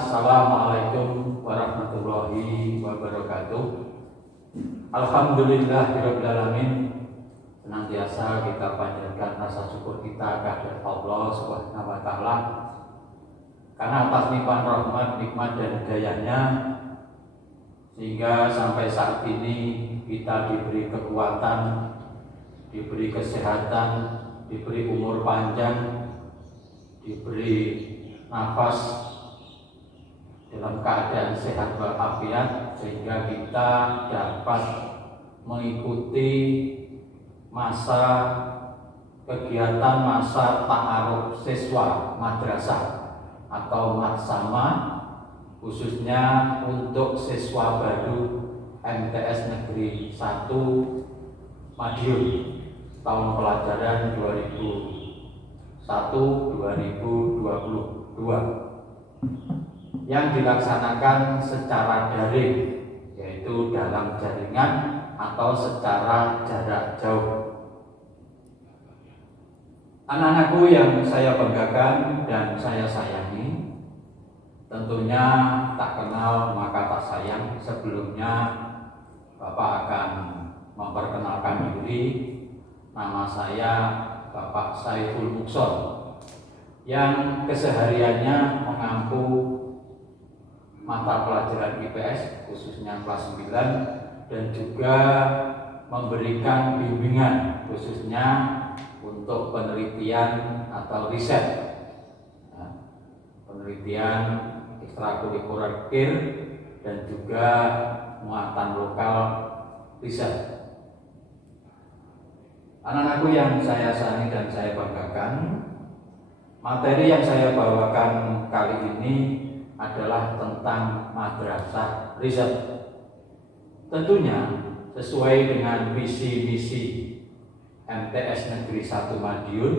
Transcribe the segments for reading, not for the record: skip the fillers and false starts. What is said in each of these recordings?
Assalamualaikum warahmatullahi wabarakatuh. Alhamdulillahirabbil alamin. Senantiasa kita panjatkan rasa syukur kita kepada Allah Subhanahu wa taala karena atas limpahan rahmat, nikmat dan hidayahnya sehingga sampai saat ini kita diberi kekuatan, diberi kesehatan, diberi umur panjang, diberi nafas dalam keadaan sehat walafiat sehingga kita dapat mengikuti masa kegiatan masa ta'aruf siswa madrasah atau maksama khususnya untuk siswa baru MTS Negeri 1 Madiun tahun pelajaran 2001-2022 yang dilaksanakan secara daring, yaitu dalam jaringan atau secara jarak jauh. Anak-anakku yang saya banggakan dan saya sayangi, tentunya tak kenal maka tak sayang. Sebelumnya Bapak akan memperkenalkan diri. Nama saya Bapak Saiful Muksor yang kesehariannya mengampu mata pelajaran IPS khususnya kelas 9 dan juga memberikan bimbingan khususnya untuk penelitian atau riset, penelitian ekstrakurikuler KIR dan juga muatan lokal riset. Anak-anakku yang saya sayangi dan saya banggakan, materi yang saya bawakan kali ini adalah tentang madrasah riset. Tentunya sesuai dengan visi misi MTS Negeri 1 Madiun.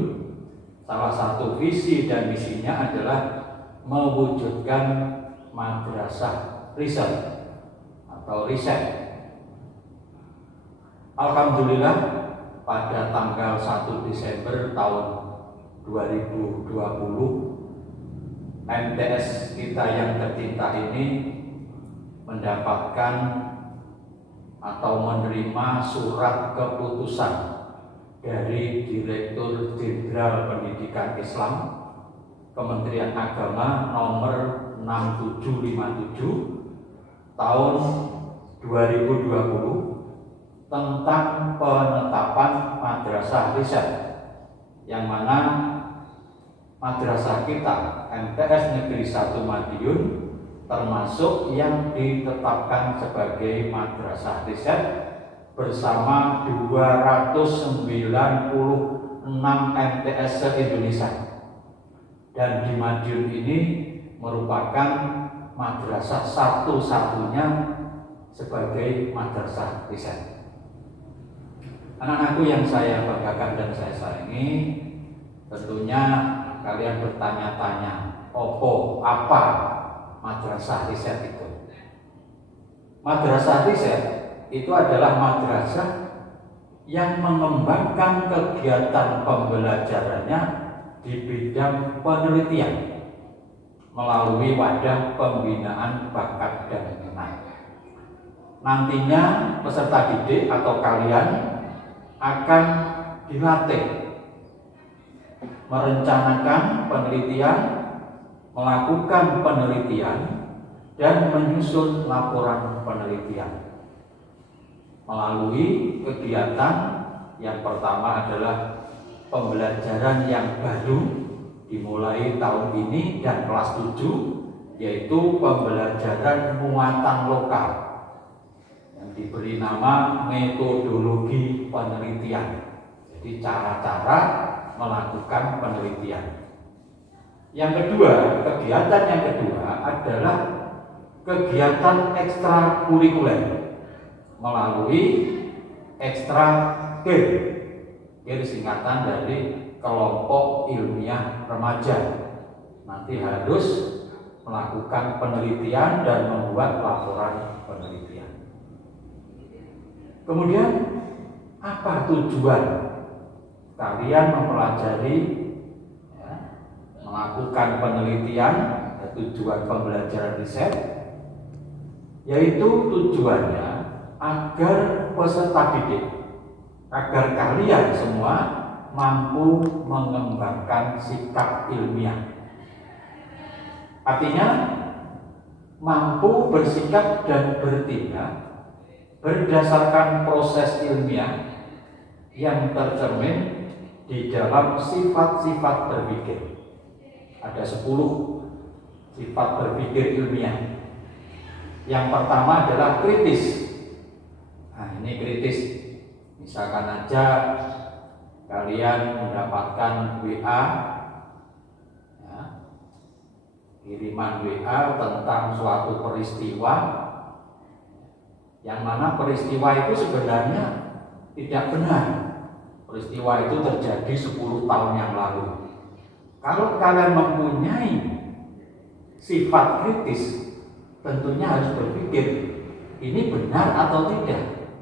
Salah satu visi dan misinya adalah mewujudkan madrasah riset atau riset. Alhamdulillah pada tanggal 1 Desember tahun 2020 MTS kita yang tercinta ini mendapatkan atau menerima surat keputusan dari Direktur Jenderal Pendidikan Islam Kementerian Agama nomor 6757 tahun 2020 tentang penetapan madrasah riset, yang mana madrasah kita MTS Negeri 1 Madiun termasuk yang ditetapkan sebagai madrasah riset bersama 296 MTS se-Indonesia. Dan di Madiun ini merupakan madrasah satu-satunya sebagai madrasah riset. Anak-anakku yang saya banggakan dan saya sayangi, tentunya kalian bertanya-tanya, apa madrasah riset itu? Madrasah riset itu adalah madrasah yang mengembangkan kegiatan pembelajarannya di bidang penelitian melalui wadah pembinaan bakat dan minat. Nantinya peserta didik atau kalian akan dilatih merencanakan penelitian, melakukan penelitian, dan menyusun laporan penelitian melalui kegiatan yang pertama adalah pembelajaran yang baru dimulai tahun ini dan kelas 7, yaitu pembelajaran muatan lokal yang diberi nama metodologi penelitian. Jadi cara-cara melakukan penelitian. Yang kedua, kegiatan yang kedua adalah kegiatan ekstrakurikuler melalui ekstra KIR. KIR singkatan dari kelompok ilmiah remaja. Nanti harus melakukan penelitian dan membuat laporan penelitian. Kemudian apa tujuan kalian mempelajari, melakukan penelitian? tujuan pembelajaran riset, yaitu tujuannya agar peserta didik, agar kalian semua mampu mengembangkan sikap ilmiah. Artinya mampu bersikap dan bertindak berdasarkan proses ilmiah yang tercermin di dalam sifat-sifat berpikir. Ada 10 sifat berpikir ilmiah. Yang pertama adalah kritis. Nah, ini kritis. Misalkan aja kalian mendapatkan WA, ya, kiriman WA tentang suatu peristiwa, yang mana peristiwa itu sebenarnya tidak benar. Peristiwa itu terjadi 10 tahun yang lalu. Kalau kalian mempunyai sifat kritis, tentunya harus berpikir, ini benar atau tidak.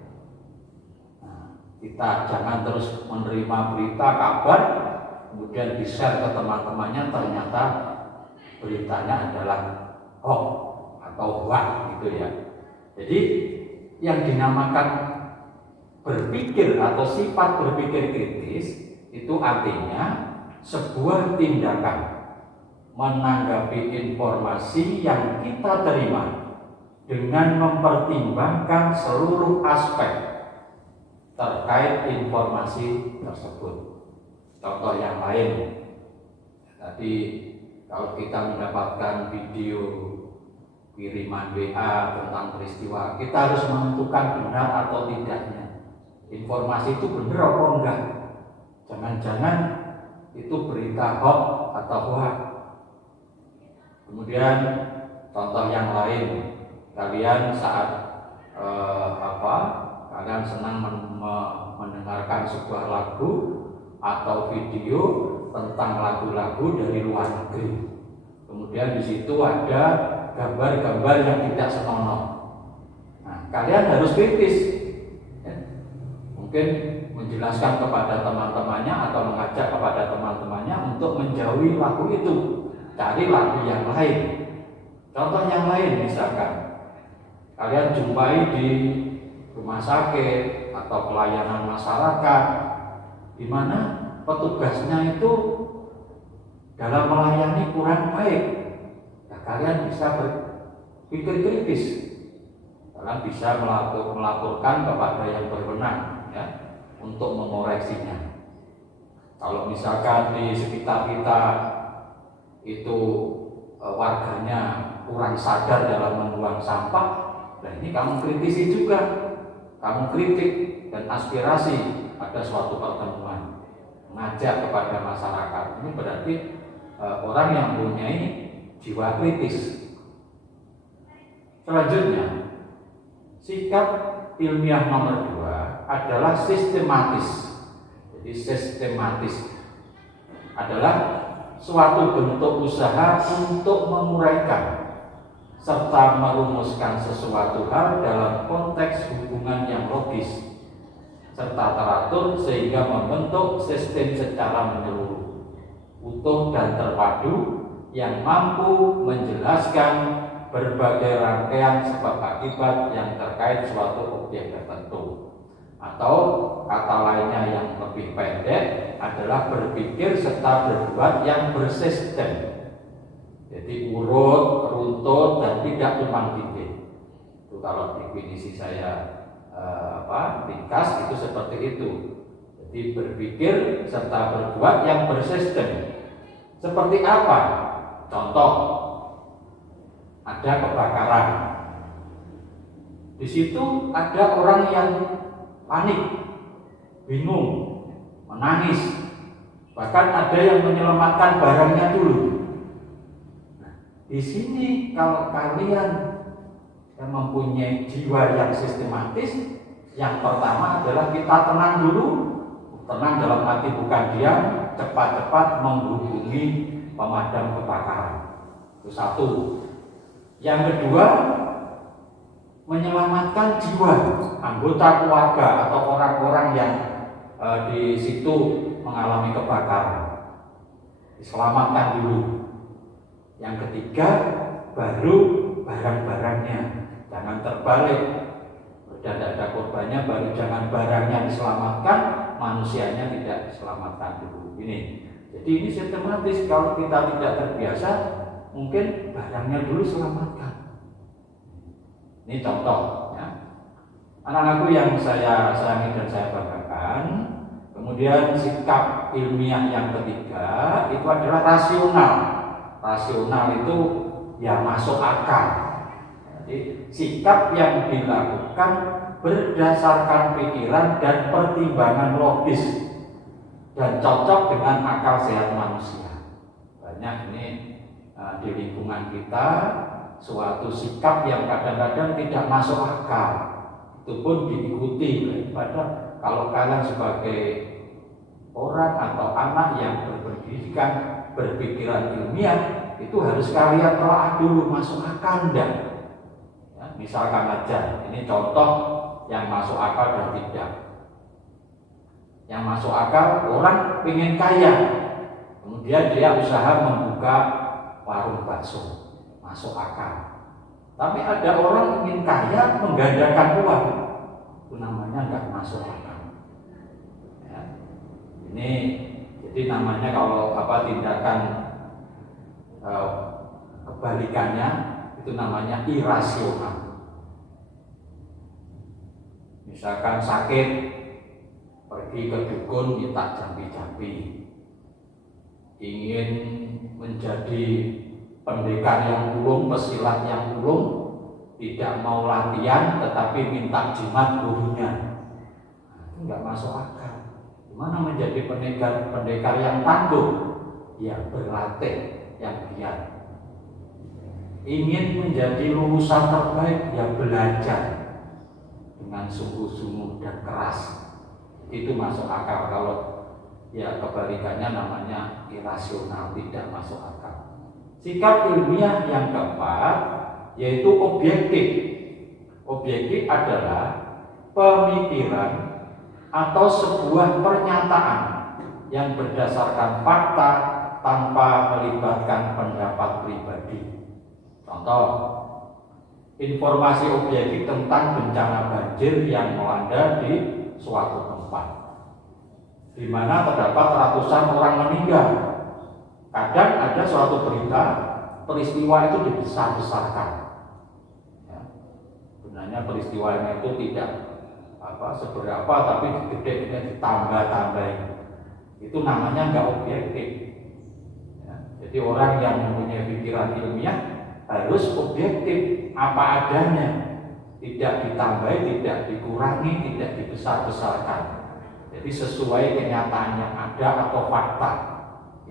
Nah, kita jangan terus menerima berita, kabar, kemudian di-share ke teman-temannya, ternyata beritanya adalah hoax atau hoax gitu ya. Jadi yang dinamakan berpikir atau sifat berpikir kritis itu artinya sebuah tindakan menanggapi informasi yang kita terima dengan mempertimbangkan seluruh aspek terkait informasi tersebut. Contoh yang lain, tadi kalau kita mendapatkan video kiriman WA tentang peristiwa, kita harus menentukan benar atau tidaknya. Informasi itu benar atau enggak. Jangan-jangan itu berita hoax atau hoax. Kemudian contoh yang lain, kalian saat kalian senang mendengarkan sebuah lagu atau video tentang lagu-lagu dari luar negeri. Kemudian di situ ada gambar-gambar yang tidak senonoh. Nah, kalian harus kritis. Ya. Mungkin menjelaskan kepada teman-temannya atau mengajak kepada teman-temannya untuk menjauhi lagu itu, cari lagu yang lain. Contoh yang lain, misalkan kalian jumpai di rumah sakit atau pelayanan masyarakat, di mana petugasnya itu dalam melayani kurang baik. Kalian bisa berpikir kritis, kalian bisa melaporkan kepada yang berwenang, ya, untuk mengoreksinya. Kalau misalkan di sekitar kita itu warganya kurang sadar dalam membuang sampah, nah ini kamu kritisi juga, kamu kritik dan aspirasi pada suatu pertemuan, mengajak kepada masyarakat. Ini berarti orang yang mempunyai jiwa kritis. Selanjutnya, sikap ilmiah nomor 2 adalah sistematis. Jadi sistematis adalah suatu bentuk usaha untuk menguraikan serta merumuskan sesuatu hal dalam konteks hubungan yang logis serta teratur sehingga membentuk sistem secara menyeluruh, utuh dan terpadu yang mampu menjelaskan berbagai rangkaian sebab akibat yang terkait suatu objek tertentu. Atau kata lainnya yang lebih pendek adalah berpikir serta berbuat yang bersistem. Jadi urut, runtut, dan tidak tumpang tindih. Itu kalau definisi saya ringkas itu seperti itu. Jadi berpikir serta berbuat yang bersistem. Seperti apa? Contoh, ada kebakaran. Di situ ada orang yang panik, bingung, menangis. Bahkan ada yang menyelamatkan barangnya dulu. Nah, di sini kalau kalian yang mempunyai jiwa yang sistematis, yang pertama adalah kita tenang dulu. Tenang dalam arti bukan diam, cepat-cepat menghubungi pemadam kebakaran. Itu satu. Yang kedua, menyelamatkan jiwa anggota keluarga atau orang-orang yang di situ mengalami kebakaran. Diselamatkan dulu. Yang ketiga, baru barang-barangnya. Jangan terbalik. Sudah tidak ada korbannya, baru jangan barangnya diselamatkan, manusianya tidak diselamatkan dulu. Ini. Jadi ini sistematis. Kalau kita tidak terbiasa, mungkin barangnya dulu selamatkan. Ini contoh. Ya. Anak-anakku yang saya sayangi dan saya banggakan. Kemudian sikap ilmiah yang ketiga itu adalah rasional. Rasional itu ya masuk akal. Jadi sikap yang dilakukan berdasarkan pikiran dan pertimbangan logis dan cocok dengan akal sehat manusia. Banyak ini di lingkungan kita suatu sikap yang kadang-kadang tidak masuk akal, itu pun diikuti. Padahal kalau kalian sebagai orang atau anak yang berpendidikan, berpikiran ilmiah, itu harus kalian telah dulu masuk akal enggak? Ya, misalkan aja, ini contoh yang masuk akal dan tidak. Yang masuk akal, orang ingin kaya, kemudian dia usaha membuka warung bakso, masuk akal. Tapi ada orang ingin kaya menggandakan uang, itu namanya enggak masuk akal. Ini jadi namanya kalau tindakan kebalikannya itu namanya irasional. Misalkan sakit, pergi ke dukun minta jampi-jampi, ingin menjadi pendekar yang ulung, pesilat yang ulung, tidak mau latihan tetapi minta jimat gurunya, itu nggak masuk akal. Gimana menjadi pendekar yang tangguh? Ya berlatih, yang giat. Ingin menjadi lulusan terbaik, ya belajar dengan sungguh-sungguh dan keras. Itu masuk akal. Kalau ya kebalikannya namanya irasional, tidak masuk akal. Sikap ilmiah yang keempat yaitu objektif. Objektif adalah pemikiran atau sebuah pernyataan yang berdasarkan fakta tanpa melibatkan pendapat pribadi. Contoh, informasi objektif tentang bencana banjir yang melanda di suatu tempat, di mana terdapat ratusan orang meninggal. Kadang ada suatu berita, peristiwa itu dibesar-besarkan. Ya, sebenarnya peristiwanya itu tidak seberapa, tapi gede-gede ditambah-tambahin. Itu namanya nggak objektif. Ya, jadi orang yang mempunyai pikiran ilmiah harus objektif, apa adanya, tidak ditambahi, tidak dikurangi, tidak dibesar-besarkan. Jadi sesuai kenyataan yang ada atau fakta.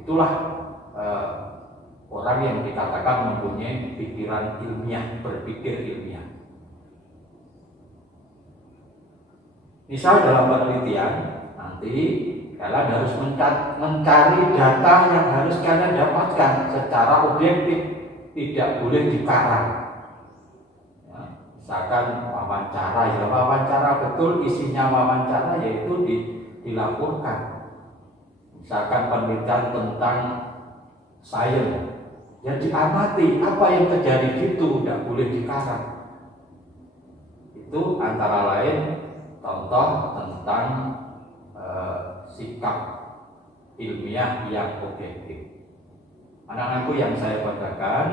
Itulah orang yang dikatakan mempunyai pikiran ilmiah, berpikir ilmiah. Misal dalam penelitian, nanti kalian harus mencari data yang harus kalian dapatkan secara objektif, tidak boleh dikarang. Ya, misalkan wawancara, ya wawancara betul, isinya wawancara yaitu dilaporkan. Misalkan penelitian tentang sains, ya diamati apa yang terjadi itu, tidak boleh dikarang. Itu antara lain contoh tentang sikap ilmiah yang objektif. Anak-anakku yang saya banggakan,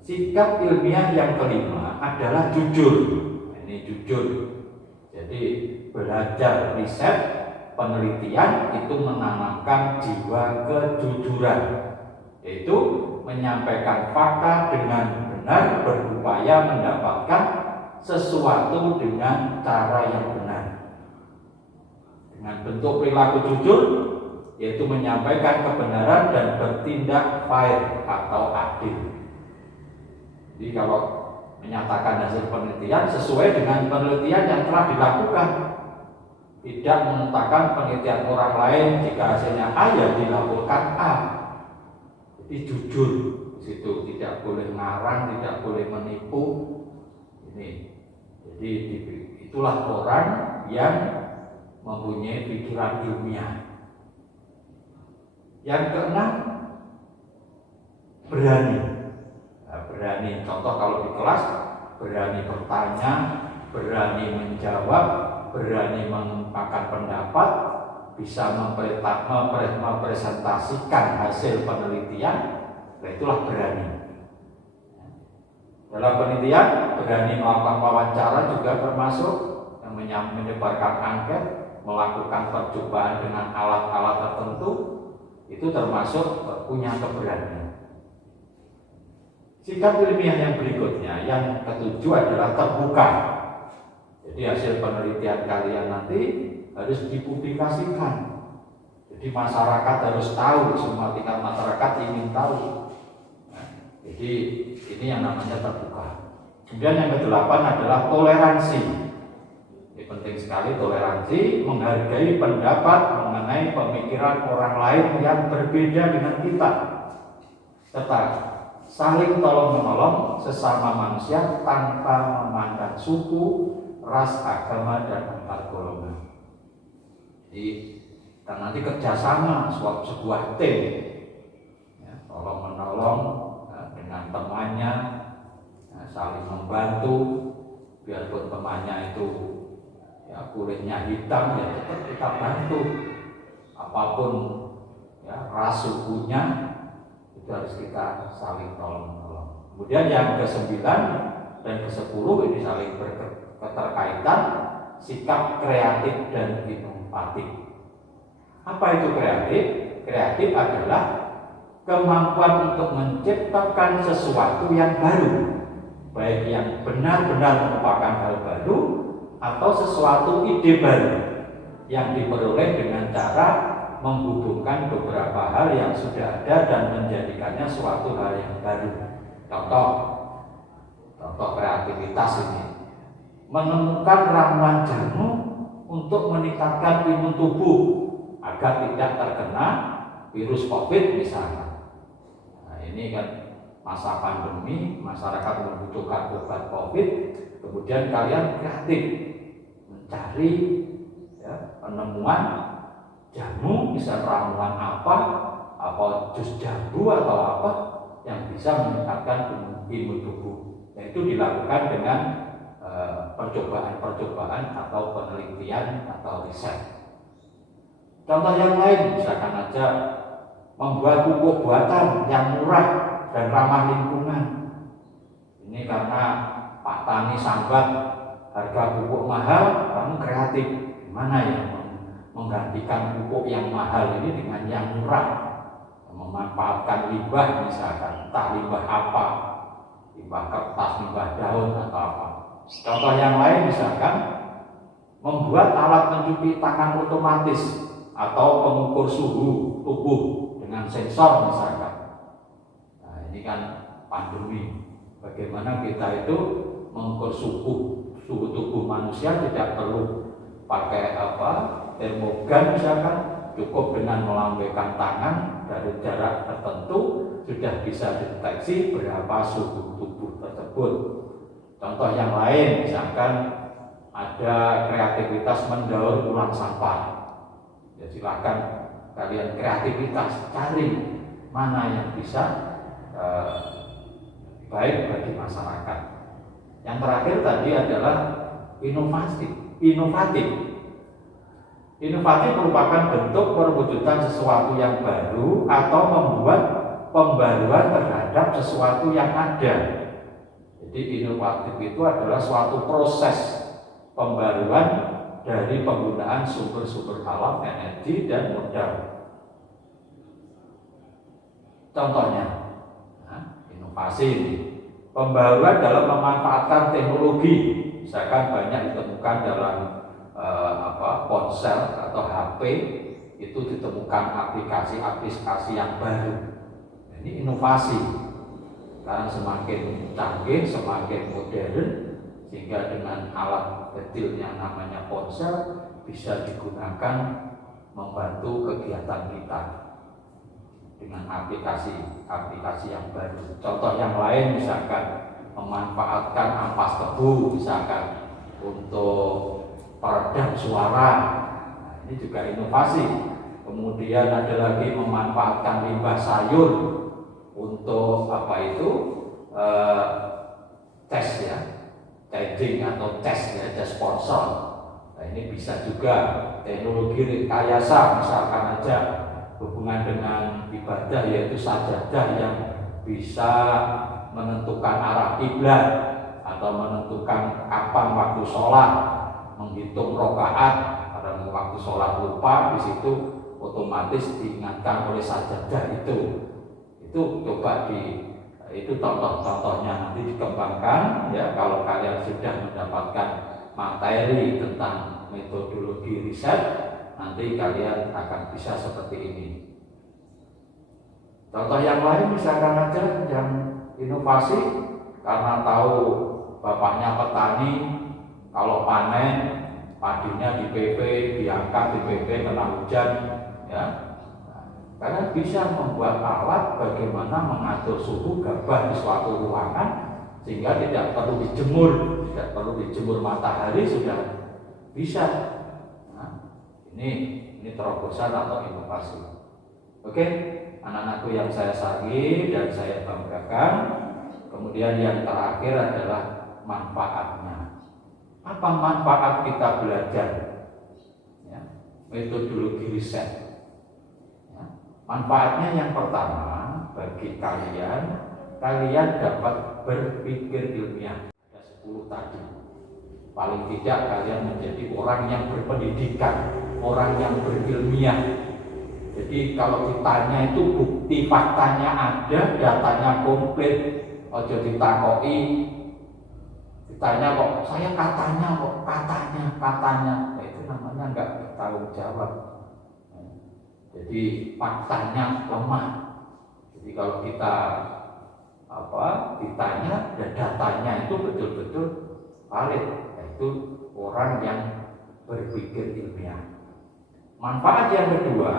sikap ilmiah yang kelima adalah jujur. Ini jujur. Jadi belajar riset, penelitian itu menanamkan jiwa kejujuran, yaitu menyampaikan fakta dengan benar, berupaya mendapatkan sesuatu dengan cara yang benar. Dengan bentuk perilaku jujur, yaitu menyampaikan kebenaran dan bertindak fair atau adil. Jadi kalau menyatakan hasil penelitian sesuai dengan penelitian yang telah dilakukan, tidak menentangkan penelitian orang lain. Jika hasilnya A, ya dilaporkan A. Jadi jujur di situ, tidak boleh ngarang, tidak boleh menipu. Ini, jadi itulah orang yang mempunyai pikiran ilmiah. Yang keenam, berani. Nah, berani, contoh kalau di kelas, berani bertanya, berani menjawab, berani mengungkapkan pendapat, bisa mempresentasikan hasil penelitian, nah itulah berani. Dalam penelitian, berani melakukan wawancara juga termasuk yang menyebarkan angket, melakukan percobaan dengan alat-alat tertentu, itu termasuk punya keberanian. Sikap ilmiah yang berikutnya, yang ketujuh adalah terbuka. Jadi hasil penelitian kalian nanti harus dipublikasikan. Jadi masyarakat harus tahu, semua tingkat masyarakat ingin tahu. Nah, jadi ini yang namanya terbuka. Kemudian yang kedelapan adalah toleransi. Ini penting sekali, toleransi, menghargai pendapat mengenai pemikiran orang lain yang berbeda dengan kita, serta saling tolong-menolong sesama manusia tanpa memandang suku, ras, agama, dan antar golongan. Jadi dan nanti kerjasama sebuah tim, ya, tolong-menolong dengan temannya, ya, saling membantu, biarpun temannya itu ya kulitnya hitam, ya tetap kita bantu, apapun ya ras sukunya, itu harus kita saling tolong-menolong. Kemudian yang ke-9 dan ke-10 ini saling berketerkaitan, sikap kreatif dan inovatif. Apa itu kreatif? Kreatif adalah kemampuan untuk menciptakan sesuatu yang baru, baik yang benar-benar merupakan hal baru atau sesuatu ide baru yang diperoleh dengan cara menghubungkan beberapa hal yang sudah ada dan menjadikannya suatu hal yang baru. Contoh kreativitas ini, menemukan ramuan jamu untuk meningkatkan imun tubuh agar tidak terkena virus COVID misalnya. Nah, ini kan masa pandemi, masyarakat membutuhkan obat COVID, kemudian kalian kreatif mencari ya, penemuan jamu, bisa ramuan apa jus jambu atau apa yang bisa meningkatkan imun tubuh. Yaitu dilakukan dengan percobaan atau penelitian atau riset. Contoh yang lain, misalkan aja membuat pupuk buatan yang murah dan ramah lingkungan. Ini karena Pak Tani sambat harga pupuk mahal, kamu kreatif. Gimana ya menggantikan pupuk yang mahal ini dengan yang murah? Memanfaatkan limbah misalkan, entah limbah apa, limbah kertas, limbah daun atau apa. Contoh yang lain misalkan membuat alat mencuci tangan otomatis atau pengukur suhu tubuh dengan sensor misalkan. Nah, ini kan pandemi. Bagaimana kita itu mengukur suhu tubuh manusia, tidak perlu pakai termogan misalkan, cukup dengan melambaikan tangan dari jarak tertentu sudah bisa deteksi berapa suhu tubuh tersebut. Contoh yang lain misalkan ada kreativitas mendaur ulang sampah. Ya silakan kalian kreativitas, cari mana yang bisa baik bagi masyarakat. Yang terakhir tadi adalah inovatif. Inovatif merupakan bentuk perwujudan sesuatu yang baru atau membuat pembaruan terhadap sesuatu yang ada. Jadi inovatif itu adalah suatu proses pembaruan dari penggunaan sumber-sumber alam, energi, dan modal. Contohnya, inovasi ini pembaruan dalam memanfaatkan teknologi, misalkan banyak ditemukan dalam ponsel atau HP, itu ditemukan aplikasi-aplikasi yang baru. Ini inovasi, karena semakin canggih, semakin modern, sehingga dengan alat kecil yang namanya ponsel bisa digunakan membantu kegiatan kita dengan aplikasi yang baru. Contoh yang lain misalkan memanfaatkan ampas tebu misalkan untuk peredam suara. Nah, ini juga inovasi. Kemudian ada lagi memanfaatkan limbah sayur untuk apa itu eh, tes ya, changing atau tes ya, tes sponsor. Nah, ini bisa juga teknologi rekayasa, misalkan aja hubungan dengan ibadah, yaitu sajadah yang bisa menentukan arah kiblat atau menentukan kapan waktu sholat, menghitung rokaat. Pada waktu sholat lupa, di situ otomatis diingatkan oleh sajadah itu coba itu contoh-contohnya nanti dikembangkan ya. Kalau kalian sudah mendapatkan materi tentang metodologi riset, nanti kalian akan bisa seperti ini. Contoh yang lain misalkan aja yang inovasi, karena tahu bapaknya petani, kalau panen padinya di PP, diangkat di PP kena hujan ya. Karena bisa membuat alat bagaimana mengatur suhu gabah di suatu ruangan sehingga tidak perlu dijemur matahari, sudah bisa. Nah, ini terobosan atau inovasi. Oke, anak-anakku yang saya sayangi dan saya banggakan. Kemudian yang terakhir adalah manfaatnya. Apa manfaat kita belajar ya, metodologi riset? Ya, manfaatnya yang pertama, bagi kalian dapat berpikir ilmiah. Ada 10 tadi. Paling tidak kalian menjadi orang yang berpendidikan, orang yang berilmiah. Jadi kalau ditanya itu bukti faktanya ada, datanya komplit, ojo ditakoi. Ditanya kok saya katanya, nah, itu namanya enggak bertanggung jawab. Jadi faktanya lemah. Jadi kalau kita ditanya dan datanya itu betul-betul valid, yaitu orang yang berpikir ilmiah. Manfaat yang kedua,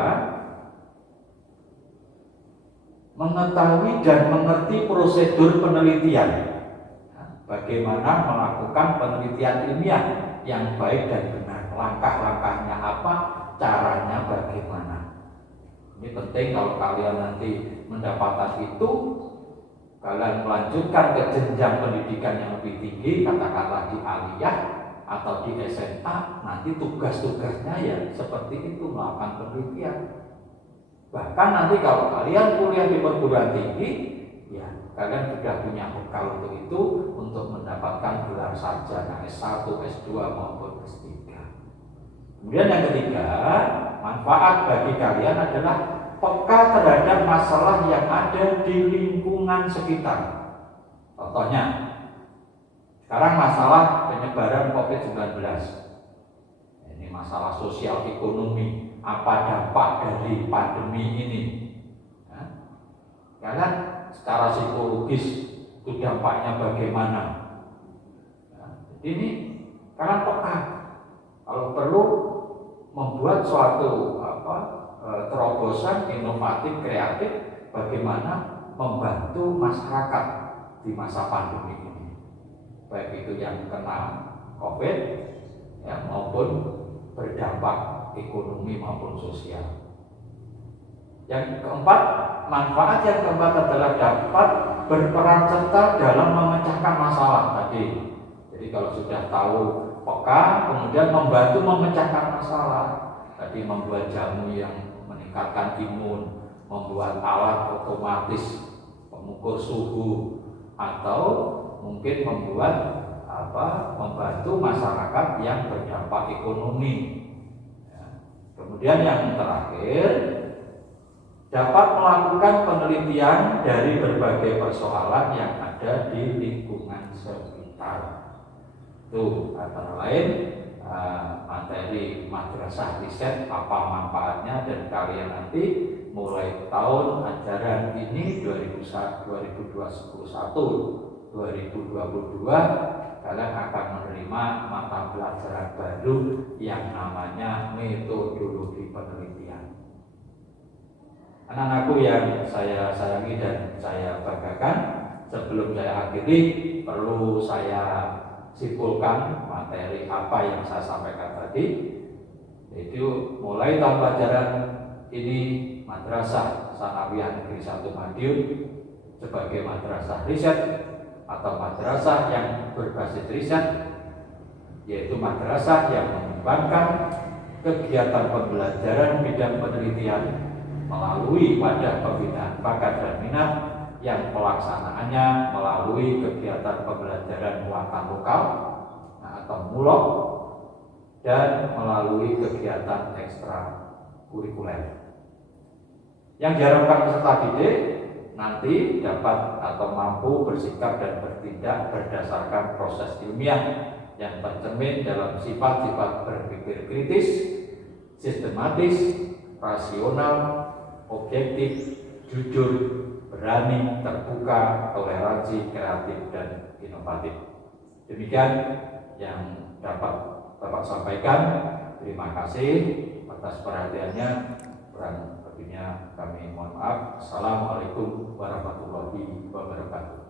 mengetahui dan mengerti prosedur penelitian. Bagaimana melakukan penelitian ilmiah yang baik dan benar, langkah-langkahnya apa, caranya bagaimana. Ini penting kalau kalian nanti mendapatkan itu, kalian melanjutkan ke jenjang pendidikan yang lebih tinggi, katakanlah di aliyah atau di SMA, nanti tugas-tugasnya ya seperti itu, melakukan penelitian. Bahkan nanti kalau kalian kuliah di perguruan tinggi, ya kalian sudah punya bekal untuk itu, untuk mendapatkan gelar sarjana S1, S2 maupun S3. Kemudian yang ketiga, manfaat bagi kalian adalah peka terhadap masalah yang ada di lingkungan sekitar. Contohnya, sekarang masalah penyebaran COVID-19. Ini masalah sosial ekonomi, apa dampak dari pandemi ini. Kalian secara psikologis itu dampaknya bagaimana. Ini kalian peka. Kalau perlu membuat suatu terobosan inovatif, kreatif, bagaimana membantu masyarakat di masa pandemi ini, baik itu yang kena COVID ya, maupun berdampak ekonomi maupun sosial. Yang keempat, manfaat yang keempat adalah dapat berperan serta dalam memecahkan masalah tadi. Jadi kalau sudah tahu peka, kemudian membantu memecahkan masalah. Tadi membuat jamu yang meningkatkan imun, membuat alat otomatis pengukur suhu, atau mungkin membuat membantu masyarakat yang berdampak ekonomi. Kemudian yang terakhir, dapat melakukan penelitian dari berbagai persoalan yang ada di lingkungan sekitar. Itu antara lain materi madrasah riset, apa manfaatnya, dan kalian nanti mulai tahun ajaran ini 2021-2022 kalian akan menerima mata pelajaran baru yang namanya metodologi penelitian. Anak-anakku yang saya sayangi dan saya banggakan, sebelum saya akhiri perlu saya simpulkan materi apa yang saya sampaikan tadi. Yaitu mulai tahun pelajaran ini madrasah Sanawiyah Negeri 1 Madiun sebagai madrasah riset atau madrasah yang berbasis riset, yaitu madrasah yang mengembangkan kegiatan pembelajaran bidang penelitian melalui wadah pembinaan bakat dan minat yang pelaksanaannya melalui kegiatan pembelajaran muatan lokal atau MULOK dan melalui kegiatan ekstra kurikuler. Yang diharapkan peserta didik nanti dapat atau mampu bersikap dan bertindak berdasarkan proses ilmiah yang tercermin dalam sifat-sifat berpikir kritis, sistematis, rasional, objektif, jujur, berani, terbuka, toleransi, kreatif, dan inovatif. Demikian yang dapat Bapak sampaikan. Terima kasih atas perhatiannya. Kurang lebihnya kami mohon maaf. Assalamualaikum warahmatullahi wabarakatuh.